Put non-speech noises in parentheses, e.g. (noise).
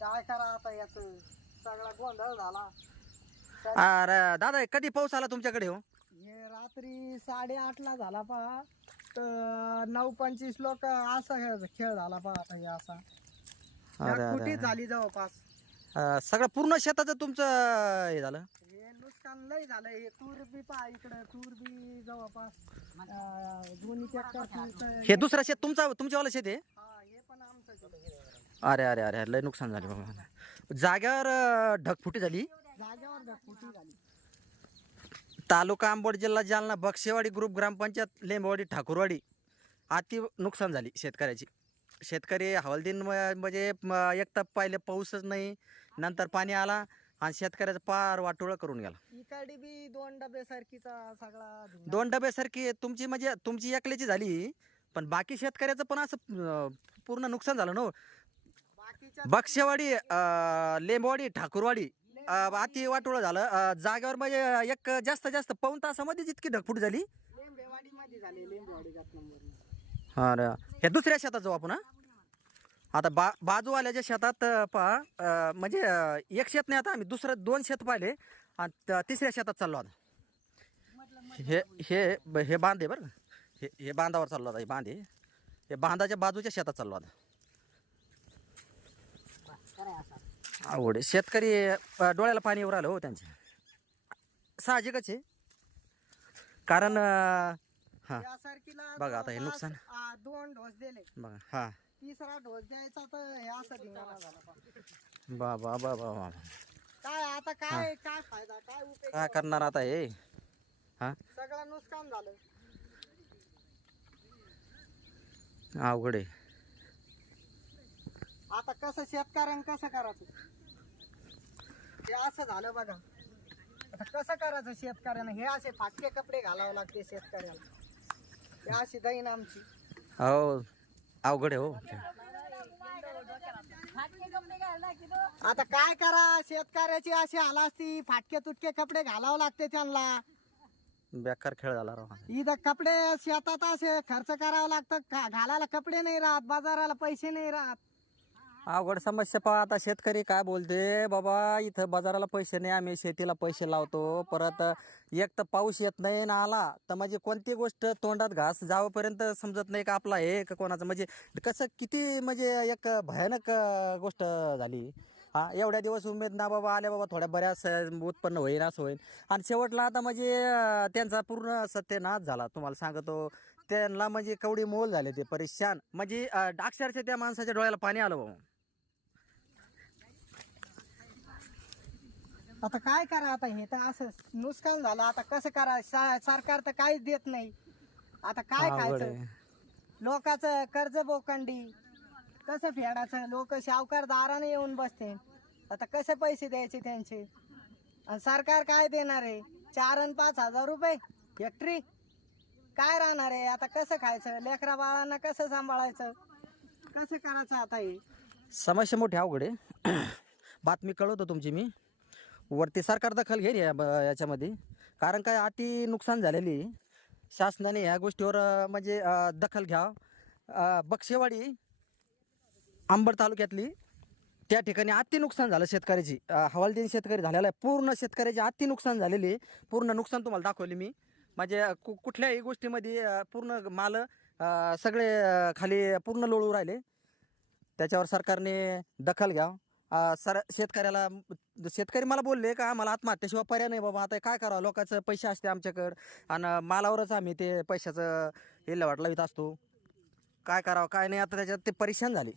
काय करा आता याच? सगळा गोंधळ झाला. अरे दादा कधी पाऊस आला तुमच्याकडे हो? हे रात्री साडेआठ ला झाला पहा. तर नऊ पंचवीस लोक असा खेळ खेळ झाला पहा आता हे असा. अरे, अरे, कुठे. झाली जवळपास? अं, सगळं पूर्ण शेताचं तुमचं हे झालं? हे नुकसान लय झालं हे तूर बी पहा इकडे तूर बी जवळपास. अं, दोन्ही हे दुसरं शेत तुमचं तुमच्यावालं शेत आहे? हा हे पण आमचं अरे अरे अरे लय नुकसान झाले बाबा जाग्यावर अं, ढगफुटी झाली? जागेवर ढगफुटी झाली. तालुका अंबड जिल्हा जालना बक्षेवाडी ग्रुप ग्रामपंचायत लेंबवाडी ठाकूरवाडी. अति नुकसान झाली शेतकऱ्याची. शेतकरी हवालदिन म- म्हणजे म- एक तर पहिले पाऊसच नाही नंतर पाणी आला आणि शेतकऱ्याचा पार वाटोळं करून गेला. इकडे बी दोन डबे सारखीचा सगळा धिंगाणा. दोन डब्यासारखी तुमची म्हणजे तुमची एकल्याची झाली पण बाकी शेतकऱ्याचं पण असं अं, पूर्ण नुकसान झालं ना हो. बक्षेवाडी लेंबवाडी ठाकूरवाडी अति वाटोळं झालं. अं, जागेवर म्हणजे एक जास्त जास्त पाऊन तासामध्ये इतकी ढगफुट झाली. लिंबेवाडी मध्ये झाले लिंबेवाडी गट नंबर अरे हे दुसऱ्या शेतात जाऊ आपण हा? आता बा बाजूवाल्याच्या शेतात अं, पहा अं, म्हणजे अं, एक शेत नाही आता आम्ही दुसरं दोन शेत पाहिले आणि त- तिसऱ्या शेतात चाललो आता. हे हे ब- हे बांध आहे बरं का? हे हे बांधावर चाललो आता हे बांध आहे. हे बांधाच्या बाजूच्या शेतात चाललो आता. आवड आहे. शेतकरी अं, डोळ्याला पाणी येऊ राहिलं हो त्यांच्या साहजिकच आहे. कारण अं, हां. बघा आता हे जवळपास, नुकसान. आ, दोन डोस दिले. बघा हां. तिसरा डोस द्यायचा तर हे असं धिंगाणा झाला पहा. बा. बा बा बा बा काय आता काय काय फायदा काय उपयोग काय करणार आता हे? हा? सगळं नुकसान झालं. अवघड आहे. आता कसं शेतकऱ्यानं कसं करायचं? हे असं झालं बघा. आता कसं करायचं शेतकऱ्यानं? हे असे फाटके कपडे घालावे लागते शेतकऱ्याला. हे अशी दैन आमची. हो अवघड आहे हो. आता काय करा? शेतकऱ्याची अशी हाल असती. फाटके तुटके कपडे घालावं लागते त्यांना. बेकार खेळ झाला राव इथं कपडे शेतात असे खर्च करावं लागतं. घालायला कपडे नाही राहत बाजाराला पैसे नाही राहत. अवघड समस्या पहा आता शेतकरी काय बोलते? बाबा इथं बाजाराला पैसे नाही आम्ही शेतीला पैसे लावतो. परत एक तर पाऊस येत नाही ना आला. तर म्हणजे कोणती गोष्ट तोंडात घास जावपर्यंत समजत नाही का आपला हे का कोणाचं? म्हणजे कसं किती म्हणजे एक भयानक गोष्ट झाली. हा एवढ्या दिवस उमेद ना बाबा आल्या बाबा थोड्या बऱ्याच उत्पन्न होईल असं होईल आणि शेवटला आता म्हणजे त्यांचा पूर्ण सत्यनाश झाला. तुम्हाला सांगतो त्यांना म्हणजे कवडी मोल झाले ते परेशान. म्हणजे अक्षरशः त्या माणसाच्या डोळ्याला पाणी आलं बाबा. आता काय करा आता हे तर असं नुकसान झालं. आता कसं करा? सा- सरकार तर काहीच देत नाही. आता काय अवघड खायचं? आहे. लोकांचं कर्ज बोकंडी. कसं फेडायचं. लोक सावकारदाराने येऊन बसते. आता कसे पैसे द्यायचे त्यांचे? आणि सरकार काय देणार आहे? चार आणि पाच हजार रुपये? हेक्टरी काय राहणार आहे? आता कसं खायचं? लेकरा बाळांना कसं सांभाळायचं? कसं करायचं आता हे? समस्या मोठी अवघड आहे. (clears throat) बातमी कळवतो तुमची मी. वरती सरकार दखल घेईल या ब- याच्यामध्ये. कारण काय अति नुकसान झालेली आहे. शासनाने ह्या गोष्टीवर म्हणजे दखल घ्या. अं, बक्षेवाडी अंबड तालुक्यातली त्या ठिकाणी अति नुकसान झालं शेतकऱ्याची. अं, हवालदिन शेतकरी झालेला आहे. पूर्ण शेतकऱ्याची अति नुकसान झालेली आहे. पूर्ण नुकसान तुम्हाला दाखवले मी. म्हणजे कु कुठल्याही गोष्टीमध्ये पूर्ण माल सगळे खाली पूर्ण लोळू राहिले. त्याच्यावर सरकारने दखल घ्या. सर शेतकऱ्याला शेतकरी मला बोलले का आम्हाला आत्महत्याशिवाय पर्याय नाही बाबा. आता काय करावं? लोकांचं पैसे असते आमच्याकडं. आणि मालावरच आम्ही ते पैशाचं हे वाट लावित असतो. काय करावं? काय नाही? आता त्याच्यात ते परेशान झाले.